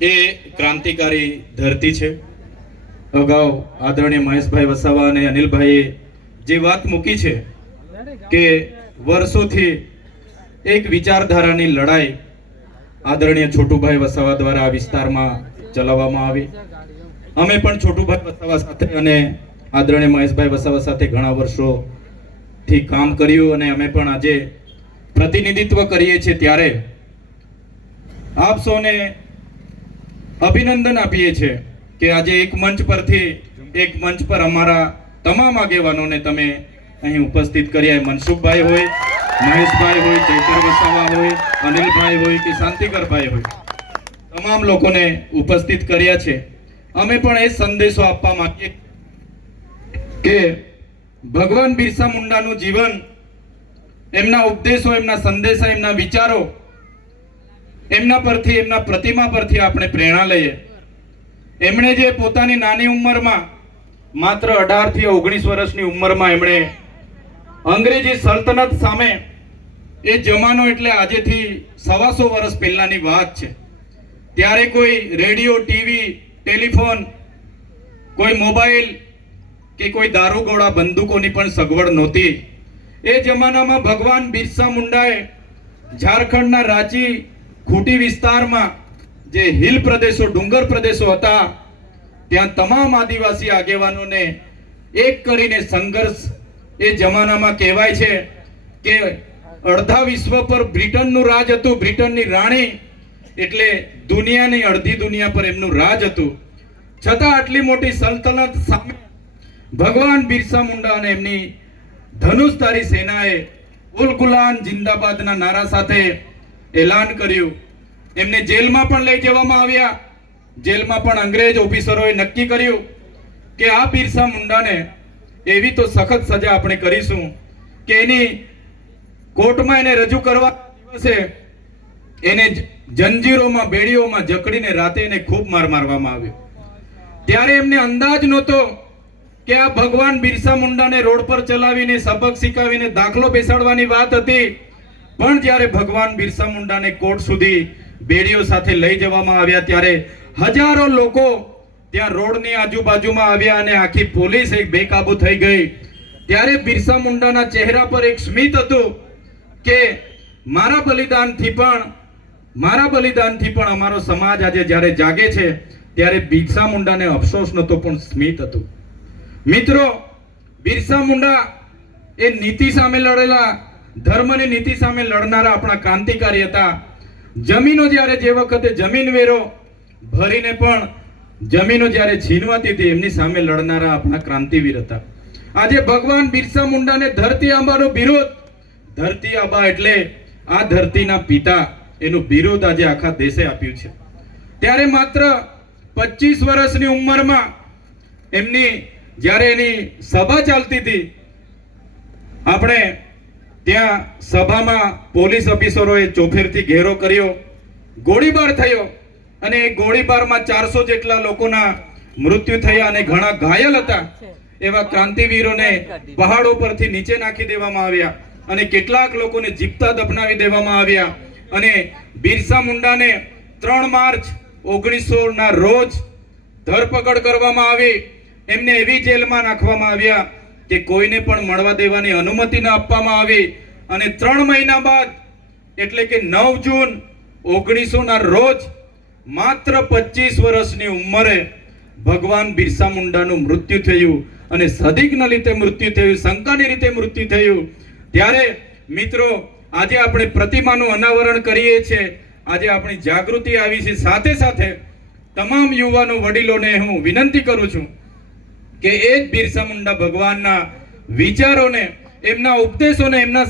એ ક્રાંતિકારી ધરતી છે. અગાઉ આદરણીય મહેશભાઈ વસાવા અને અનિલભાઈએ જે વાત મૂકી છે કે વર્ષોથી એક વિચારધારાની લડાઈ આદરણીય છોટુભાઈ વસાવા દ્વારા આ વિસ્તારમાં ચલાવવામાં આવી. અમે પણ છોટુભાઈ વસાવા સાથે અને આદરણીય મહેશભાઈ વસાવા સાથે ઘણા વર્ષોથી કામ કર્યું અને અમે પણ આજે પ્રતિનિધિત્વ કરીએ છીએ ત્યારે આપ સૌને અભિનંદન આપીએ છીએ કે આજે એક મંચ પરથી એક મંચ પર અમારા તમામ આગેવાનોને તમે અહીં ઉપસ્થિત કર્યા. મનસુખભાઈ હોય, મહેશભાઈ હોય, ચૈતર વસાવા હોય, અનિલભાઈ હોય કે શાંતિકરભાઈ હોય, તમામ લોકોને ઉપસ્થિત કર્યા છે. અમે પણ એ સંદેશો આપવા માંગીએ કે ભગવાન બિરસા મુંડાનું જીવન, એમના ઉપદેશો, એમના સંદેશા, એમના વિચારો એમના પરથી, એમના પ્રતિમા પરથી આપણે પ્રેરણા લઈએ. એમણે જે પોતાની નાની ઉંમરમાં, માત્ર અઢારથી ઓગણીસ વર્ષની ઉંમરમાં એમણે અંગ્રેજી સલ્તનત સામે એ જમાનો એટલે આજેથી સવાસો વર્ષ પહેલાંની વાત છે. ત્યારે કોઈ રેડિયો, ટીવી, ટેલિફોન, કોઈ મોબાઈલ કે કોઈ દારૂગોળા બંદૂકોની પણ સગવડ નહોતી. એ જમાનામાં ભગવાન બિરસા મુંડાએ ઝારખંડના રાંચી ખૂટી વિસ્તારમાં જે હિલ પ્રદેશો, ડુંગર પ્રદેશો હતા, ત્યાં તમામ આદિવાસી આગેવાનોને એક કરીને સંઘર્ષ એ જમાનામાં કહેવાય છે કે અડધા વિશ્વ પર બ્રિટનનું રાજ હતું, બ્રિટનની રાણી, એટલે દુનિયાની અડધી દુનિયા પર એમનું રાજ હતું. છતાં આટલી મોટી સલ્તનત સામે ભગવાન બિરસા મુંડા અને એમની ધનુષધારી સેનાએ ઉલ ગુલાન જિંદાબાદના નારા સાથે એલાન કર્યું. એમને જેલમાં પણ લઈ જવામાં આવ્યા. જેલમાં પણ અંગ્રેજ ઓફિસરોએ નક્કી કર્યું કે આ બિરસા મુંડાને એવી તો સખત સજા આપણે કરીશું કે એની કોર્ટમાં એને રજૂ કરવા દિવસે એને જંજીરોમાં, બેડીઓમાં જકડીને રાતે એને ખૂબ માર મારવામાં આવ્યો. ત્યારે એમને અંદાજ નહોતો કે આ ભગવાન બિરસા મુંડાને રોડ પર ચલાવીને, સબક શીખવીને, દાખલો બેસાડવાની વાત હતી. પણ જ્યારે ભગવાન બિરસા મુંડાને કોર્ટ સુધી બેડીઓ સાથે લઈ જવામાં આવ્યા, ત્યારે હજારો લોકો ત્યાં રોડની આજુબાજુમાં આવ્યા અને આખી પોલીસ એક બેકાબુ થઈ ગઈ. ત્યારે બિરસા મુંડાના ચહેરા પર એક સ્મિત હતું કે મારા બલિદાનથી પણ, મારા બલિદાનથી પણ અમારો સમાજ આજે જ્યારે જાગે છે, ત્યારે બિરસા મુંડાને અફસોસ નહોતો, પણ સ્મિત હતું. મિત્રો, બિરસા મુંડા એ નીતિ સામે લડેલા ધર્મની નીતિ સામે લડનારા આપણા ક્રાંતિકારી હતા. જમીનો જ્યારે જે વખતે જમીન વેરો ભરીને પણ જમીનો જ્યારે છીનવાતી હતી, એમની સામે લડનારા આપણા ક્રાંતિવીર હતા. આજે ભગવાન બિરસા મુંડાને ધરતી આંબાનો વિરોધ. ધરતી આંબા એટલે આ ધરતીના પિતા એનું વિરોધ આજે આખા દેશે આપ્યું છે. ત્યારે માત્ર પચીસ વર્ષની ઉંમરમાં એમની જ્યારે એની સભા ચાલતી હતી, આપણે ત્યાં સભામાં પોલીસ ઓફિસરોએ ચોફેરથી ઘેરો કર્યો, ગોળીબાર થયો અને એ ગોળીબારમાં ચારસો જેટલા લોકોના મૃત્યુ થયા અને ઘણા ઘાયલ હતા એવા ક્રાંતિવીરોને પહાડો પરથી નીચે નાખી દેવામાં આવ્યા અને કેટલાક લોકોને જીપતા દફનાવી દેવામાં આવ્યા અને બિરસા મુંડાને ત્રણ માર્ચ ઓગણીસો ના રોજ ધરપકડ કરવામાં આવી. એમને એવી જેલમાં નાખવામાં આવ્યા કે કોઈને પણ મળવા દેવાની અનુમતિ ન આપવામાં આવી. અને ત્રણ મહિના બાદ, એટલે કે નવ જૂન ઓગણીસોના રોજ, માત્ર પચીસ વર્ષની ઉંમરે ભગવાન બિરસા મુંડાનું મૃત્યુ થયું અને સદિગ્ન રીતે મૃત્યુ થયું, શંકાની રીતે મૃત્યુ થયું. ત્યારે, મિત્રો, આજે આપણે પ્રતિમાનું અનાવરણ કરીએ છીએ. આજે આપણી જાગૃતિ આવી છે. સાથે સાથે તમામ યુવાનો વડીલોને હું વિનંતી કરું છું કે એ જ બિરસા મુંડા ભગવાનના વિચારોને, એમના ઉપદેશોને, એમના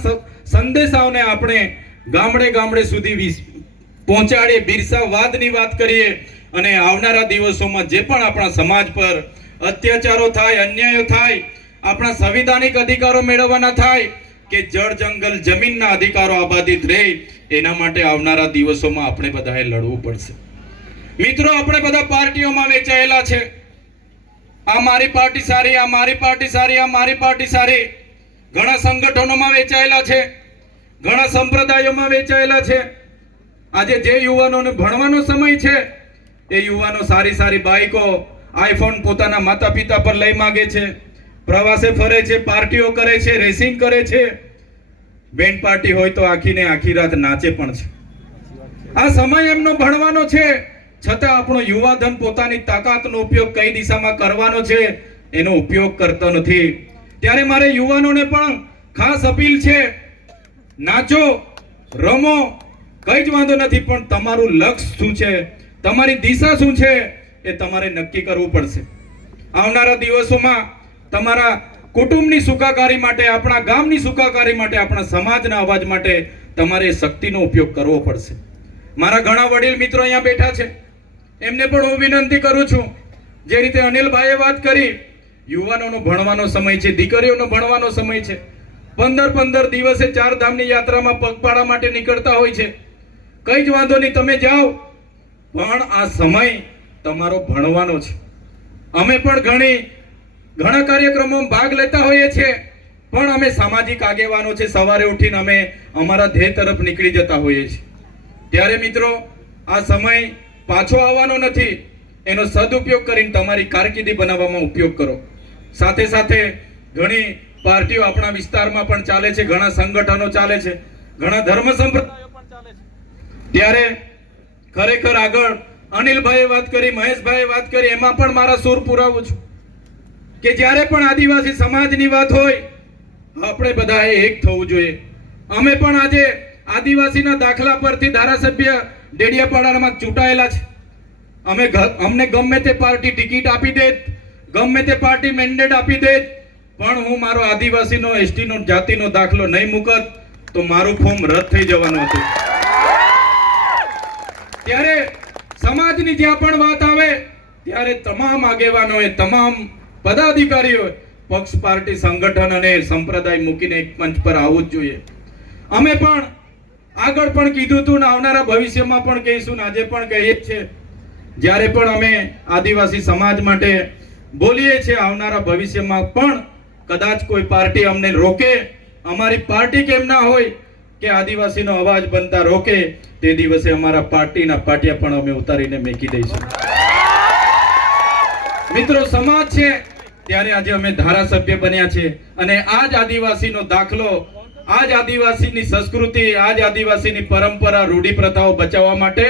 સંદેશાઓને આપણે ગામડે ગામડે સુધી પહોંચાડીએ, બિરસાવાદની વાત કરીએ અને આવનારા દિવસોમાં જે પણ આપણા સમાજ પર અત્યાચારો થાય, અન્યાયો થાય, આપણા સંવિધાનિક અધિકારો મેળવવાના થાય, કે જળ, જંગલ, જમીનના અધિકારો આબાદિત રહે, એના માટે આવનારા દિવસોમાં આપણે બધાએ લડવું પડશે. મિત્રો, આપણે બધા પાર્ટીઓમાં વેચાયેલા છે. આ મારી પાર્ટી સારી, આ મારી પાર્ટી સારી, આ મારી પાર્ટી સારી. ઘણા સંગઠનોમાં વેચાયેલા છે, ઘણા સંપ્રદાયોમાં વેચાયેલા છે. આજે જે યુવાનોને ભણવાનો સમય છે, એ યુવાનો સારી સારી બાઇકો આઈફોન પોતાના માતા પિતા પર લઈ માગે છે, પ્રવાસે ફરે છે, પાર્ટીઓ કરે છે, રેસિંગ કરે છે. બેન્ડ પાર્ટી હોય તો આખીને આખી રાત નાચે પણ છે. આ સમય એમનો ભણવાનો છે. છતાં આપણો યુવાધન પોતાની તાકાતનો ઉપયોગ કઈ દિશામાં કરવાનો છે, એનો ઉપયોગ કરતો નથી. ત્યારે મારે યુવાનોને પણ ખાસ અપીલ છે, નાચો, રમો, કઈ જ વાંધો નથી, પણ તમારું લક્ષ્ય શું છે, તમારી દિશા શું છે, એ તમારે નક્કી કરવું પડશે. આવનારા દિવસોમાં તમારા કુટુંબની સુખાકારી માટે, આપણા ગામની સુખાકારી માટે, આપણા સમાજના અવાજ માટે તમારે શક્તિનો ઉપયોગ કરવો પડશે. મારા ઘણા વડીલ મિત્રો અહીંયા બેઠા છે. એમને પણ હું વિનંતી કરું છું. જે રીતે અનિલભાઈએ વાત કરી, યુવાનોનો ભણવાનો સમય છે, દીકરીઓનો ભણવાનો સમય છે. પંદર પંદર દિવસે ચાર ધામની યાત્રામાં પગપાળા માટે નીકળતા હોય છે. કઈ જ વાંધો નહીં, તમે જાઓ. પણ આ સમય તમારો ભણવાનો છે. અમે પણ ઘણી, ઘણા કાર્યક્રમોમાં ભાગ લેતા હોઈએ છીએ. પણ અમે સામાજિક આગેવાનો છે. સવારે ઉઠીને અમે અમારા ધ્યેય તરફ નીકળી જતા હોઈએ છીએ. ત્યારે મિત્રો, આ સમય પાછો આવવાનો નથી. એનો સદુપયોગ કરીને તમારી કારકિર્દી બનાવવામાં ઉપયોગ કરો. સાથે સાથે ઘણી પાર્ટીઓ આપણા વિસ્તારમાં પણ ચાલે છે, ઘણા સંગઠનો ચાલે છે, ઘણા ધર્મ સંપ્રદાયો પણ ચાલે છે. ત્યારે ખરેખર આગળ અનિલભાઈએ વાત કરી, મહેશભાઈએ વાત કરી, એમાં પણ મારા સુર પુરાવું છું કે જ્યારે પણ આદિવાસી સમાજની વાત હોય, આપણે બધાએ એક થવું જોઈએ. અમે પણ આજે આદિવાસીના દાખલા પરથી ધારાસભ્ય ડેડિયાપાડામાં ચૂંટાયેલા છે. અમે અમને ગમે તે પાર્ટી ટિકિટ આપી દે ગમે તે પાર્ટી મેન્ડેટ આપી દે પણ હું મારો આદિવાસીનો, એસટીનો, જાતિનો દાખલો નહીં મૂકત, તો મારું ફોર્મ રદ થઈ જવાનું હતું. ત્યારે સમાજની જ્યાં પણ વાત આવે, ત્યારે તમામ આગેવાનોએ, તમામ પદાધિકારીઓએ પક્ષ પાર્ટી સંગઠન અને સંપ્રદાય મૂકીને એક મંચ પર આવવું જ જોઈએ. અમે પણ આગળ પણ કીધું હતું ને આવનારા ભવિષ્યમાં પણ કહીશું ને આજે પણ કહીએ છે જ્યારે પણ અમે આદિવાસી સમાજ માટે બોલીએ છીએ, આવનારા ભવિષ્યમાં પણ કદાચ કોઈ પાર્ટી અમને રોકે, અમારી પાર્ટી કેમ ના હોય કે આદિવાસીનો અવાજ બનતા રોકે, તે દિવસે અમારા પાર્ટીના પાટિયા પણ અમે ઉતારીને મેકી દઈશું. મિત્રો, સમાજ છે, ત્યારે આજે અમે ધારાસભ્ય બન્યા છે અને આ જ આદિવાસીનો દાખલો આ જ આદિવાસીની સંસ્કૃતિ આ જ આદિવાસીની પરંપરા રૂઢિ પ્રથાઓ બચાવવા માટે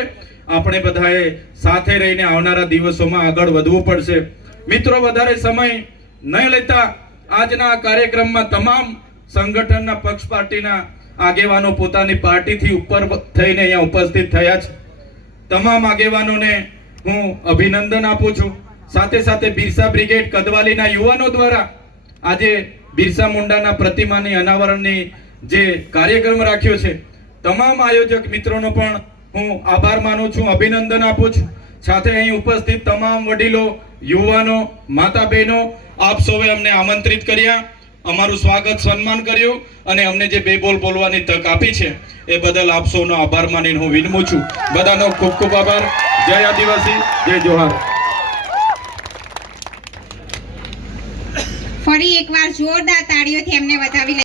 આપણે બધાએ સાથે રહીને આવનારા દિવસોમાં આગળ વધવું પડશે. મિત્રો, વધારે સમય નહીં લેતા આજના કાર્યક્રમમાં તમામ સંગઠનના પક્ષ પાર્ટીના આગેવાનો પોતાની પાર્ટીથી ઉપર થઈને અહીંયા ઉપસ્થિત થયા છે. તમામ આગેવાનોને હું અભિનંદન આપું છું. સાથે સાથે બિરસા બ્રિગેડ કદવાલીના યુવાનો દ્વારા આજે બિરસા મુંડાના પ્રતિમાની અનાવરણની જે કાર્યક્રમ રાખ્યો છે. તમામ આયોજક મિત્રોનો પણ હું આભાર માનું છું, અભિનંદન આપું છું. સાથે અહીં ઉપસ્થિત તમામ વડીલો, યુવાનો માતા બહેનો આપ સૌએ અમને આમંત્રિત કર્યા. અમારું સ્વાગત, સન્માન કર્યું અને અમને જે બે બોલ બોલવાની તક આપી છે, એ બદલ આપ સૌનો આભાર માનીને હું વિનમું છું. બધાનો ખૂબ ખૂબ આભાર. જય આદિવાસી, જય જોહાર. ફરી એકવાર જોરદાર તાળીઓથી એમને વધાવી